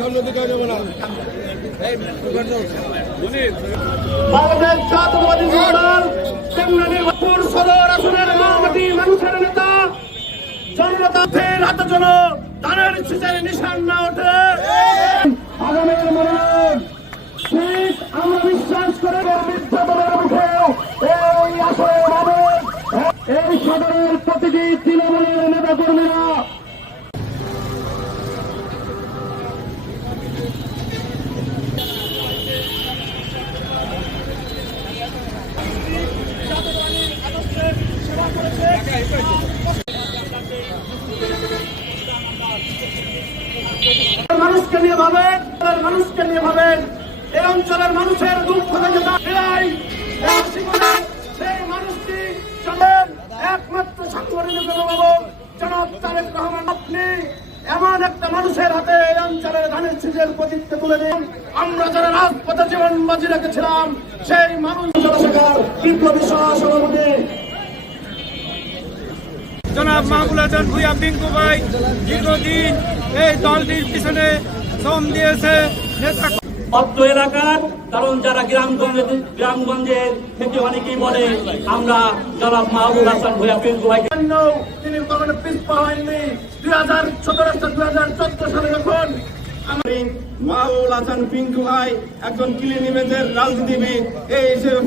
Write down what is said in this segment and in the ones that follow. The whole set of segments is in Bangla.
সামনে দিকে যাবো না। বাংলাদেশ জাতীয়তাবাদী দল নির্বাচন সদর আসনের মহামতি মানুষের নেতা জনতার হাতে যেন ধানের শীষের নিশান না ওঠে। আগামীর মনোনয়ন ঠিক আমরা বিশ্বাস করে মিথ্যাচারের মুখেও এই আসরে হবে এই সদরের প্রতিটি তৃণমূলের নেতা কর্মীরা মানুষকে নিয়ে ভাবেন, মানুষকে নিয়ে ভাবেন, এই অঞ্চলের মানুষের দুঃখ থেকে সেই মানুষটি চলেন একমাত্র সাংগঠনিক অভিভাবক জনাব তারেক রহমান। আপনি এমন একটা মানুষের হাতে এই অঞ্চলের ধানের শীষের প্রতীককে তুলে দিন। আমরা যারা রাজপথে জীবন বাজি রেখেছিলাম সেই মানুষ বিপ্লবী সভাপতি জনাব মাহবুব হাসান ভূঁইয়া পিঙ্কু ভাই দীর্ঘদিন এই দলটির পিছনে শ্রম দিয়েছে। অত্র এলাকার কারণ যারা গ্রামগঞ্জের থেকে অনেকেই বলে আমরা জনাব মাহবুব হাসান ভূঁইয়া পিঙ্কু ভাই তিনি কখনো পিছপা হয়নি। 2014 সালে যখন মাহবুব হাসান পিঙ্কু ভাই একজন কিলিনিমেদের রাজনীতিবিদ এই হিসেবে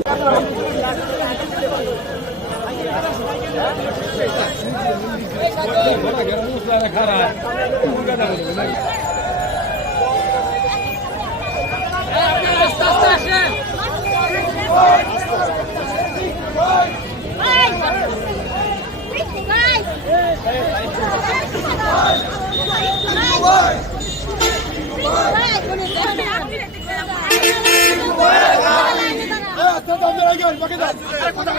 কথা